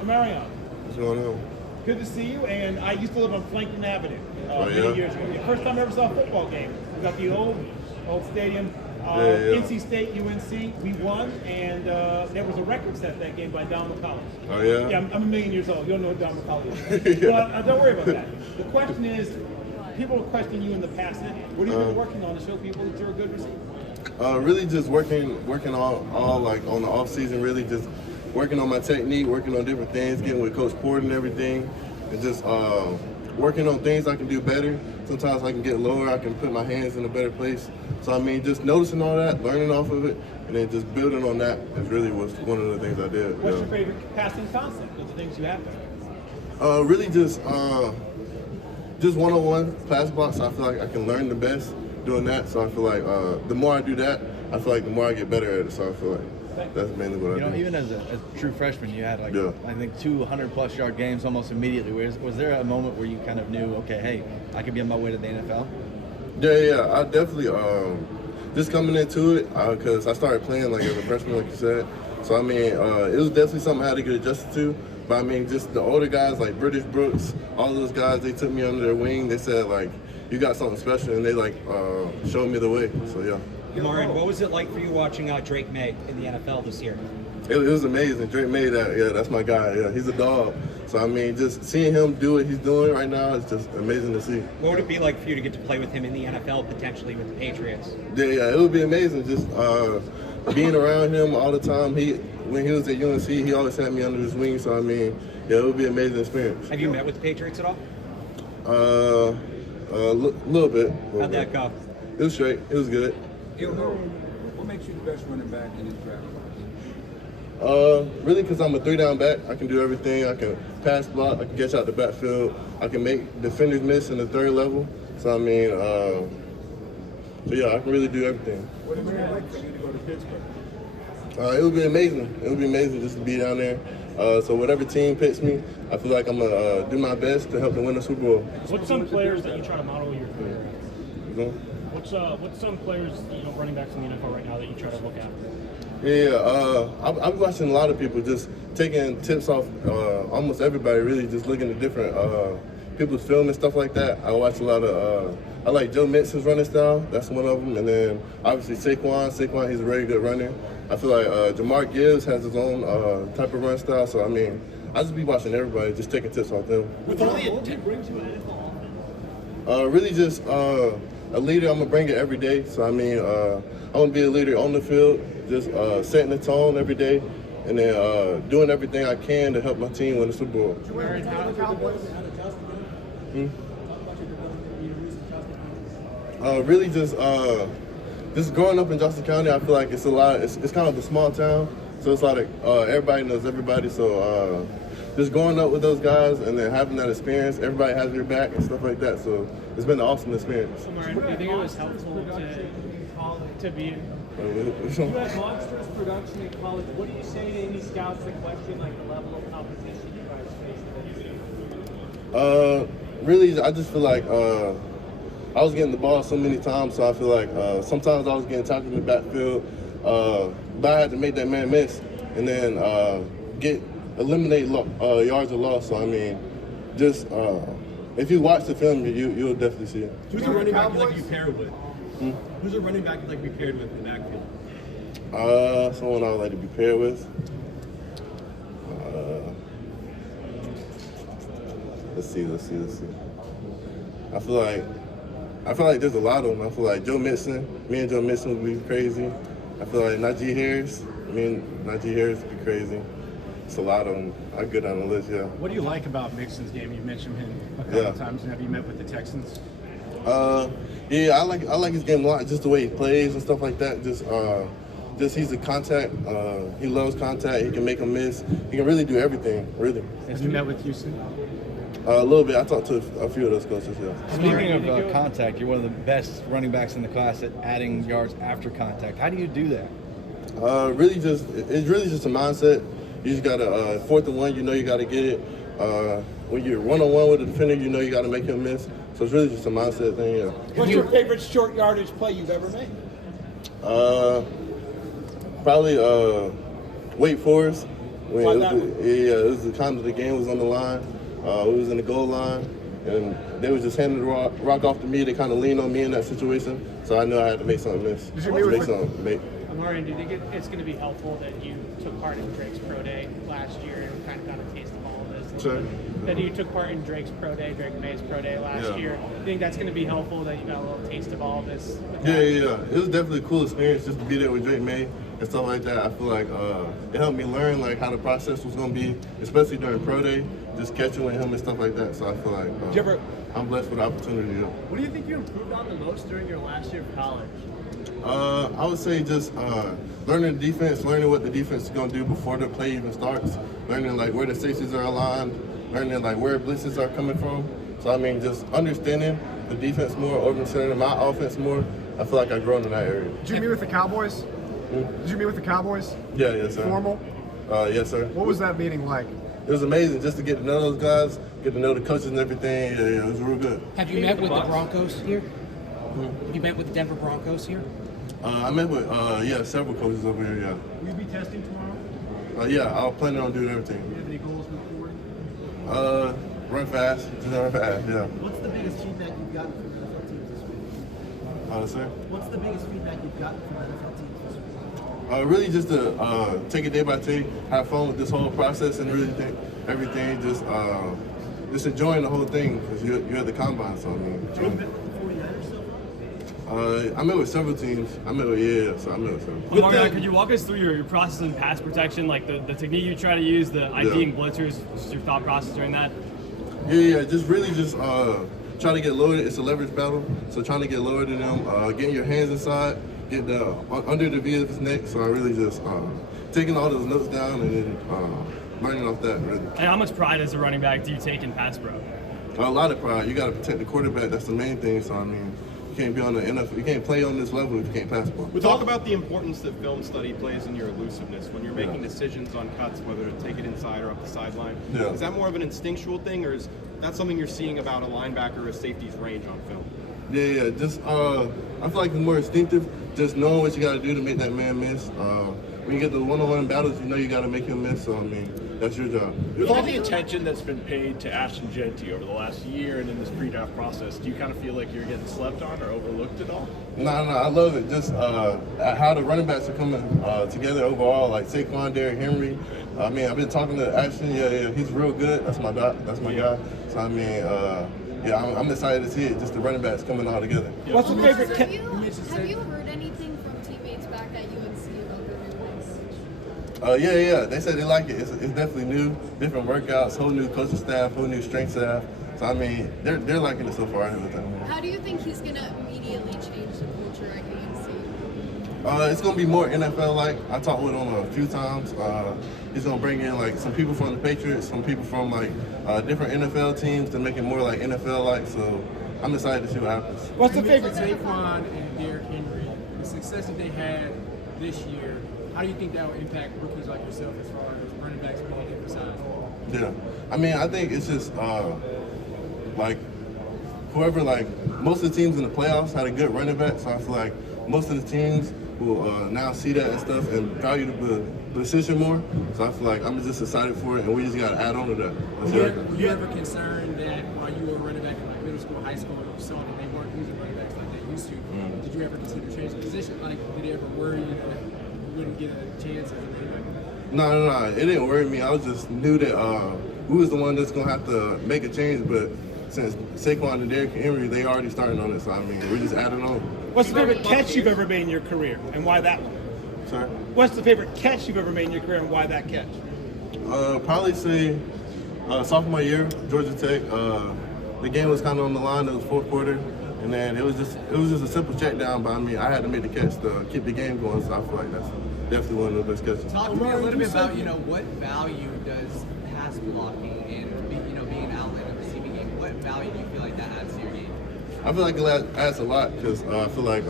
Omarion, What's going on? good to see you. And I used to live on Franklin Avenue yeah? many years ago. The first time I ever saw a football game. We got the old stadium. Yeah. NC State, UNC, we won, and there was a record set that game by Don McCulley. Oh, yeah? Yeah, I'm a million years old. You don't know what Don McCulley is. But don't worry about that. The question is, people are questioning you in the past. What have you been working on to show people that you're a good receiver? Really just working all like on the off season. Really just working on my technique, working on different things, getting with Coach Porter and everything, and just working on things I can do better. Sometimes I can get lower, I can put my hands in a better place. So I mean, just noticing all that, learning off of it, and then just building on that is really was one of the things I did. What's your favorite passing concept of the things you have done? Really just one-on-one pass blocks. I feel like I can learn the best doing that. So I feel like the more I do that, I feel like the more I get better at it. So I feel like that's mainly what I do. Even as a true freshman, you had Yeah. I think 200+ yard games almost immediately. Was there a moment where you kind of knew, okay, hey, I could be on my way to the NFL? Yeah. I definitely just coming into it because I started playing like as a freshman, like you said. So I mean, it was definitely something I had to get adjusted to. But I mean, just the older guys like British Brooks, all those guys, they took me under their wing. They said like, you got something special, and they like showed me the way. So yeah. Omarion, what was it like for you watching Drake Maye in the NFL this year? It was amazing. Drake Maye, that's my guy. Yeah, he's a dog. So I mean, just seeing him do what he's doing right now is just amazing to see. What would it be like for you to get to play with him in the NFL, potentially with the Patriots? Yeah, it would be amazing. Just being around him all the time. When he was at UNC, he always had me under his wing. So I mean, yeah, it would be an amazing experience. Have you met with the Patriots at all? Little bit. How'd that go? It was straight. It was good. What makes you the best running back in this draft? Really, because I'm a 3-down back. I can do everything. I can pass block. I can catch out the backfield. I can make defenders miss in the third level. So I mean, so yeah, I can really do everything. What would it like for you to go to Pittsburgh? It would be amazing. It would be amazing just to be down there. So whatever team picks me, I feel like I'm gonna do my best to help them win the Super Bowl. What's some players that you try to model your career You know? after? What's some players, running backs in the NFL right now that you try to look at? Yeah, I'm watching a lot of people just taking tips off almost everybody, really, just looking at different people's film and stuff like that. I watch a lot of, I like Joe Mixon's running style, that's one of them, and then obviously Saquon, he's a very good runner. I feel like Jamar Gibbs has his own type of run style, so I mean, I just be watching everybody, just taking tips off them. What would you bring to an NFL offense? Really just a leader. I'm gonna bring it every day. So I mean, I want to be a leader on the field, just setting the tone every day, and then doing everything I can to help my team win the Super Bowl. Really just growing up in Johnson County, I feel like it's a lot. It's kind of a small town, so it's like everybody knows everybody. So just growing up with those guys and then having that experience, everybody has your back and stuff like that. So it's been an awesome experience. Omarion, do you think it was helpful to be in? You had monstrous production in college. What do you say to any scouts that question like the level of competition you guys faced? Really, I just feel like I was getting the ball so many times, so I feel like sometimes I was getting tackled in the backfield, but I had to make that man miss and then eliminate yards of loss. So I mean, just if you watch the film, you'll definitely see it. Who's a running back you like to be paired with? Who's a running back you like to be paired with in the backfield? Someone I would like to be paired with. Let's see. I feel like there's a lot of them. I feel like me and Joe Mixon would be crazy. I feel like Najee Harris, me and Najee Harris would be crazy. It's a lot of them. I go down the list, yeah. What do you like about Mixon's game? You mentioned him a couple of times. Have you met with the Texans? Yeah, I like his game a lot. Just the way he plays and stuff like that. Just he's a contact. He loves contact. He can make a miss. He can really do everything. Really. Have you met with Houston? A little bit. I talked to a few of those coaches. Yeah. Speaking of contact, you're one of the best running backs in the class at adding yards after contact. How do you do that? It's really just a mindset. You just gotta 4th and 1. You know you gotta get it. When you're 1-on-1 with a defender, you know you gotta make him miss. So it's really just a mindset thing. Yeah. What's your favorite short yardage play you've ever made? Probably Wake Forest. Why that one? It was the time that the game was on the line. We was in the goal line, and they was just handing the rock off to me. They kind of leaned on me in that situation, so I knew I had to make something miss. Omarion, do you think it's going to be helpful that you took part in Drake's Pro Day last year and kind of got a taste of all of this? Sure. That you took part in Drake's Pro Day, Drake Maye's Pro Day last year. Do you think that's going to be helpful that you got a little taste of all of this? Yeah. It was definitely a cool experience just to be there with Drake Maye and stuff like that. I feel like it helped me learn like how the process was going to be, especially during Pro Day, just catching with him and stuff like that. So I feel like I'm blessed with the opportunity. What do you think you improved on the most during your last year of college? I would say just learning the defense, learning what the defense is going to do before the play even starts, learning like where the safeties are aligned, learning like where blitzes are coming from. So I mean, just understanding the defense more, understanding my offense more. I feel like I've grown in that area. Did you meet with the Cowboys? Did you meet with the Cowboys? Yeah, yes, sir. Formal? Yes, sir. What was that meeting like? It was amazing just to get to know those guys, get to know the coaches and everything. Yeah, it was real good. Have you met with the Broncos here? Have you met with the Denver Broncos here? I met with several coaches over here. Yeah. Will you be testing tomorrow? Yeah, I'll plan on doing everything. Do you have any goals moving forward? Run fast. Just run fast. Yeah. What's the biggest feedback you've gotten from NFL teams this week? Sir? What's the biggest feedback you've gotten from NFL teams this week? Really just to take it day by day, have fun with this whole process and really think everything, just enjoying the whole thing because you're at the combine. So I mean, Have you met with the 49ers so far? I met with several teams. I met with several. Omarion, could you walk us through your process in pass protection, like the technique you try to use, the IDing blitzers, just your thought process during that? Yeah, just try to get loaded. It's a leverage battle, so trying to get lower than them, getting your hands inside, get under the V of his neck. So I really just taking all those notes down and then learning off that. Really. And how much pride as a running back do you take in pass pro? A lot of pride. You got to protect the quarterback. That's the main thing. So I mean, you can't be on the NFL. You can't play on this level if you can't pass ball. We talk about the importance that film study plays in your elusiveness when you're making decisions on cuts, whether to take it inside or up the sideline. Yeah. Is that more of an instinctual thing, or is that something you're seeing about a linebacker or a safety's range on film? Yeah. Just I feel like it's more instinctive. Just knowing what you got to do to make that man miss. When you get the one-on-one battles, you know you got to make him miss. So I mean, that's your job. With all the attention that's been paid to Ashton Genty over the last year and in this pre-draft process, do you kind of feel like you're getting slept on or overlooked at all? No, I love it. Just how the running backs are coming together overall, like Saquon, Derrick Henry. I mean, I've been talking to Ashton. Yeah, he's real good. That's my guy. So I mean, I'm excited to see it. Just the running backs coming all together. What's your favorite? Have you heard anything from teammates back at UNC about their new place? Yeah. They said they like it. It's definitely new, different workouts, whole new coaching staff, whole new strength staff. So I mean, they're liking it so far. How do you think he's gonna immediately change the culture at UNC? It's gonna be more NFL-like. I talked with him a few times. He's gonna bring in like some people from the Patriots, some people from like different NFL teams to make it more like NFL-like. So I'm excited to see what happens. What's the favorite? Saquon and Derrick Henry, the success that they had this year, how do you think that will impact rookies like yourself as far as running backs being emphasized? Yeah, I mean, I think it's just like whoever, like most of the teams in the playoffs had a good running back, so I feel like most of the teams will now see that and stuff and value the position more. So I feel like I'm just excited for it, and we just got to add on to that. Were you ever concerned that while you were a running back in like middle school, high school, you saw that they weren't using running backs like they used to? Did you ever consider changing position? Like, did it ever worry you that you wouldn't get a chance? No. It didn't worry me. I was just knew that we was the one that's gonna have to make a change, but since Saquon and Derrick Henry, they already started on it. So I mean, we're just adding on. What's the favorite catch you've ever made in your career, and why that one? Sorry? What's the favorite catch you've ever made in your career, and why that catch? Probably say sophomore year, Georgia Tech. The game was kind of on the line. It was fourth quarter, and then it was just a simple check down by me. I had to make the catch to keep the game going. So I feel like that's definitely one of the best catches. Talk to me a little bit about what value does pass blocking and being an outlet in the receiving game. What value do you feel like that adds to your game? I feel like it adds a lot because I feel like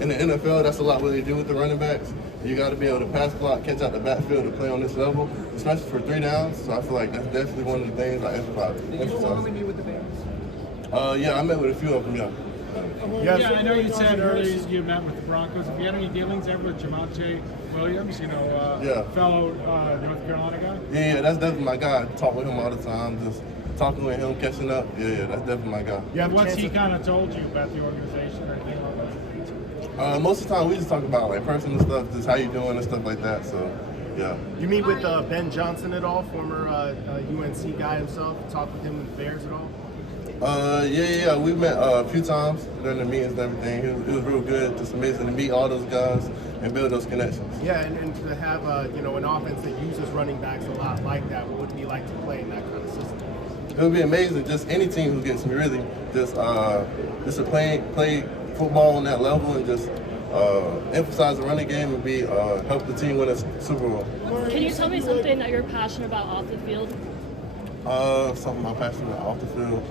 in the NFL, that's a lot what they do with the running backs. You got to be able to pass block, catch out the backfield to play on this level, especially for 3 downs. So I feel like that's definitely one of the things I emphasize. Did you formally meet with the Bears? Yeah, I met with a few of them, yeah. Yeah, I know you said earlier you met with the Broncos. Have you had any dealings ever with Jamal Williams, Yeah. fellow North Carolina guy. Yeah, that's definitely my guy. I talk with him all the time, just talking with him, catching up. Yeah, that's definitely my guy. Yeah, what's he kind of told you about the organization or anything like that? Most of the time, we just talk about like personal stuff, just how you doing and stuff like that. So, yeah. You meet with Ben Johnson at all, former UNC guy himself? Talk with him with the Bears at all? Yeah. We met a few times during the meetings and everything. It was real good. Just amazing to meet all those guys and build those connections. Yeah, and to have an offense that uses running backs a lot like that, what would it be like to play in that kind of system? It would be amazing. Just any team who gets me really just to play football on that level and just emphasize the running game and be help the team win a Super Bowl. Can you tell me something that you're passionate about off the field? Something I'm passionate about off the field.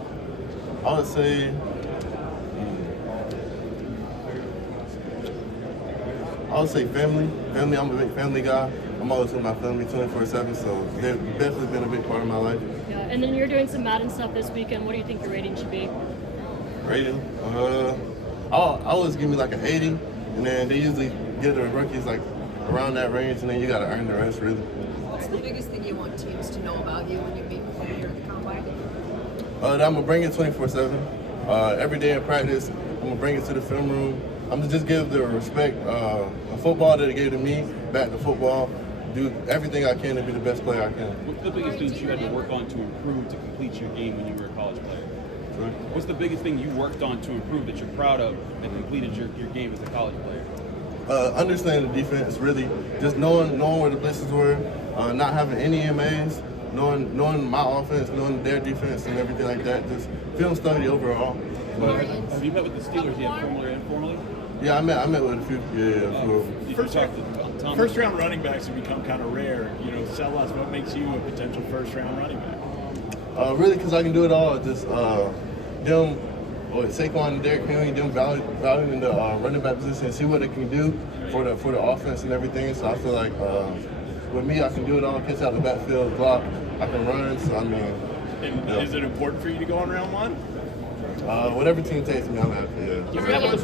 I would say, family. Family, I'm a big family guy. I'm always with my family 24/7, so they've definitely been a big part of my life. Yeah, and then you're doing some Madden stuff this weekend. What do you think your rating should be? Rating? I always give me like an 80, and then they usually give the rookies like around that range, and then you got to earn the rest, really. What's the biggest thing you want teams to know about you when you meet with them here at the combine? That I'm gonna bring it 24/7. Every day in practice, I'm gonna bring it to the film room. I'm gonna just give the respect of football that they gave to me back to football. Do everything I can to be the best player I can. What's the biggest things you had to work on to improve to complete your game when you were a college player? Right. What's the biggest thing you worked on to improve that you're proud of and completed your game as a college player? Understanding the defense, really, just knowing where the blitzes were, not having any MAs, knowing my offense, knowing their defense and everything like that. Just film study overall. But, have you met with the Steelers yet, formally or informally? Yeah, I met with a few. First round running backs have become kind of rare. Tell us what makes you a potential first round running back. Really, because I can do it all. Just Saquon and Derrick Henry, them valuing the running back position, see what they can do for the offense and everything. So I feel like with me, I can do it all. Catch out the backfield, block. I can run. So I mean. And is it important for you to go on round one? Whatever team takes me, I'm happy. Yeah. Do you remember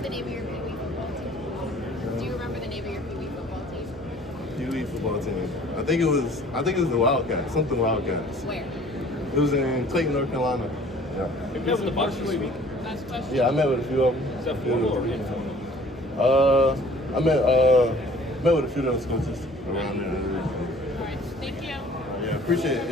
the name of your Pee Wee football team? Do you remember the name of your Pee Wee football team? Pee Wee football team. I think it was the Wildcats. Something Wildcats. Where? It was in Clayton, North Carolina. Yeah. Have you met with the Bucs this week? Last question. Yeah, I met with a few of them. Is that formal or informal? I met with a few of those coaches around there. All right. Thank you. Yeah, appreciate it.